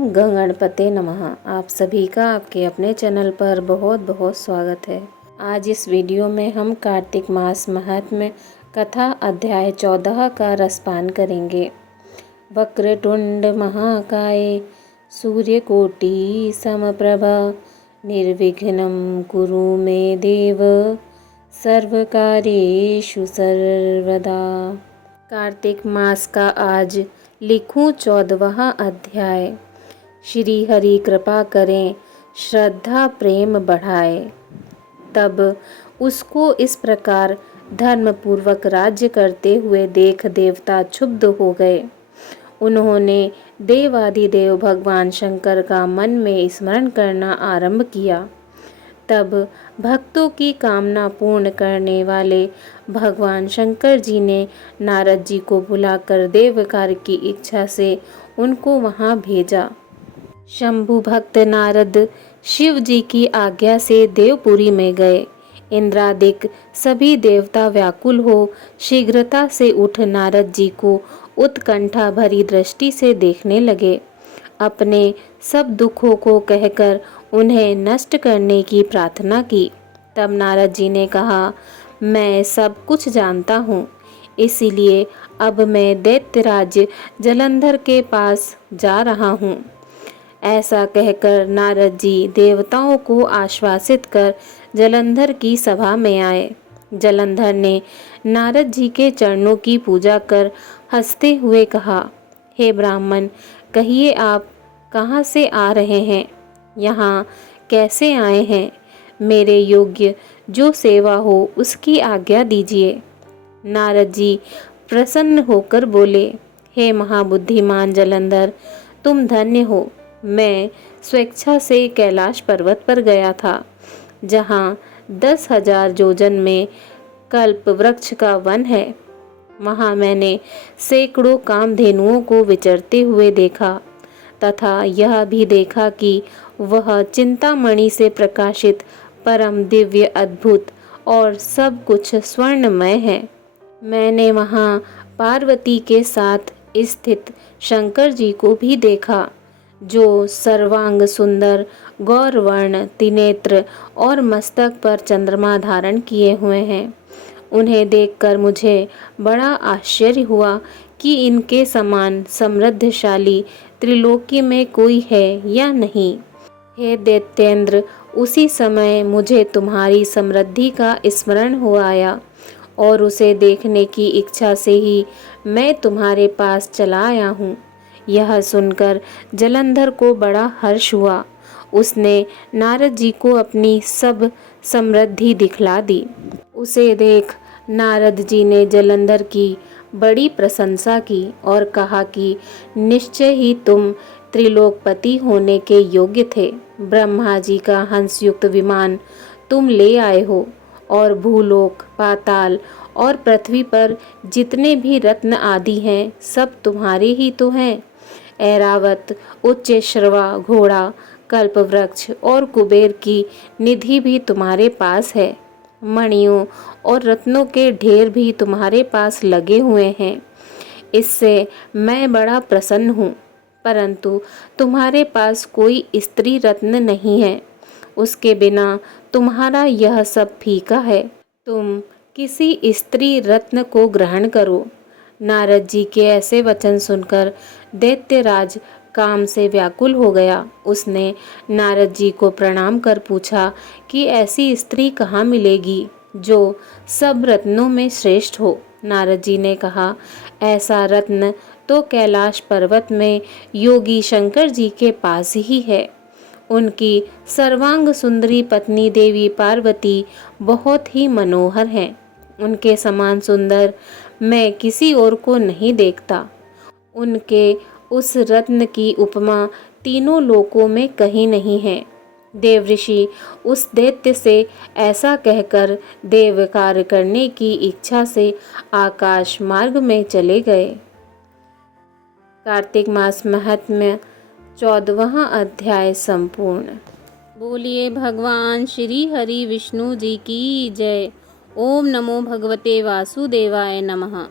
ओम गणपते नमः। आप सभी का आपके अपने चैनल पर बहुत बहुत स्वागत है। आज इस वीडियो में हम कार्तिक मास महात्म्य कथा अध्याय 14 का रसपान करेंगे। वक्रतुंड महाकाय सूर्यकोटि समप्रभा निर्विघ्नं कुरु मे देव सर्वकार्येषु सर्वदा। कार्तिक मास का आज लिखूं 14वां अध्याय। श्री हरि कृपा करें, श्रद्धा प्रेम बढ़ाए। तब उसको इस प्रकार धर्मपूर्वक राज्य करते हुए देख देवता क्षुब्ध हो गए। उन्होंने देवादिदेव भगवान शंकर का मन में स्मरण करना आरंभ किया। तब भक्तों की कामना पूर्ण करने वाले भगवान शंकर जी ने नारद जी को बुलाकर देव कार्य की इच्छा से उनको वहां भेजा। शंभु भक्त नारद शिव जी की आज्ञा से देवपुरी में गए। इंद्रादिक सभी देवता व्याकुल हो शीघ्रता से उठ नारद जी को उत्कंठा भरी दृष्टि से देखने लगे। अपने सब दुखों को कहकर उन्हें नष्ट करने की प्रार्थना की। तब नारद जी ने कहा, मैं सब कुछ जानता हूँ, इसीलिए अब मैं दैत्यराज जलंधर के पास जा रहा हूँ। ऐसा कहकर नारद जी देवताओं को आश्वासित कर जलंधर की सभा में आए। जलंधर ने नारद जी के चरणों की पूजा कर हंसते हुए कहा, हे ब्राह्मण, कहिए आप कहाँ से आ रहे हैं, यहाँ कैसे आए हैं? मेरे योग्य जो सेवा हो उसकी आज्ञा दीजिए। नारद जी प्रसन्न होकर बोले, हे महाबुद्धिमान जलंधर, तुम धन्य हो। मैं स्वेच्छा से कैलाश पर्वत पर गया था, जहाँ 10,000 योजन में कल्प वृक्ष का वन है। वहाँ मैंने सैकड़ों कामधेनुओं को विचरते हुए देखा तथा यह भी देखा कि वह चिंतामणि से प्रकाशित परम दिव्य अद्भुत और सब कुछ स्वर्णमय है। मैंने वहाँ पार्वती के साथ स्थित शंकर जी को भी देखा, जो सर्वांग सुंदर गौरवर्ण त्रिनेत्र और मस्तक पर चंद्रमा धारण किए हुए हैं। उन्हें देखकर मुझे बड़ा आश्चर्य हुआ कि इनके समान समृद्धशाली त्रिलोकी में कोई है या नहीं। हे दैत्येंद्र, उसी समय मुझे तुम्हारी समृद्धि का स्मरण हो आया और उसे देखने की इच्छा से ही मैं तुम्हारे पास चला आया हूँ। यह सुनकर जलंधर को बड़ा हर्ष हुआ। उसने नारद जी को अपनी सब समृद्धि दिखला दी। उसे देख नारद जी ने जलंधर की बड़ी प्रशंसा की और कहा कि निश्चय ही तुम त्रिलोकपति होने के योग्य थे। ब्रह्मा जी का हंसयुक्त विमान तुम ले आए हो और भूलोक, पाताल और पृथ्वी पर जितने भी रत्न आदि हैं, सब तुम्हारे ही तो हैं। ऐरावत, उच्चैश्रवा घोड़ा, कल्पवृक्ष और कुबेर की निधि भी तुम्हारे पास है। मणियों और रत्नों के ढेर भी तुम्हारे पास लगे हुए हैं। इससे मैं बड़ा प्रसन्न हूँ, परंतु तुम्हारे पास कोई स्त्री रत्न नहीं है। उसके बिना तुम्हारा यह सब फीका है। तुम किसी स्त्री रत्न को ग्रहण करो। नारद जी के ऐसे वचन सुनकर दैत्यराज काम से व्याकुल हो गया। उसने नारद जी को प्रणाम कर पूछा कि ऐसी स्त्री कहाँ मिलेगी जो सब रत्नों में श्रेष्ठ हो। नारद जी ने कहा, ऐसा रत्न तो कैलाश पर्वत में योगी शंकर जी के पास ही है। उनकी सर्वांग सुंदरी पत्नी देवी पार्वती बहुत ही मनोहर हैं। उनके समान सुंदर मैं किसी और को नहीं देखता। उनके उस रत्न की उपमा तीनों लोकों में कहीं नहीं है। देवऋषि उस दैत्य से ऐसा कहकर देव कार्य करने की इच्छा से आकाश मार्ग में चले गए। कार्तिक मास महात्म्य 14वां अध्याय संपूर्ण। बोलिए भगवान श्री हरि विष्णु जी की जय। ओम नमो भगवते वासुदेवाय नमः।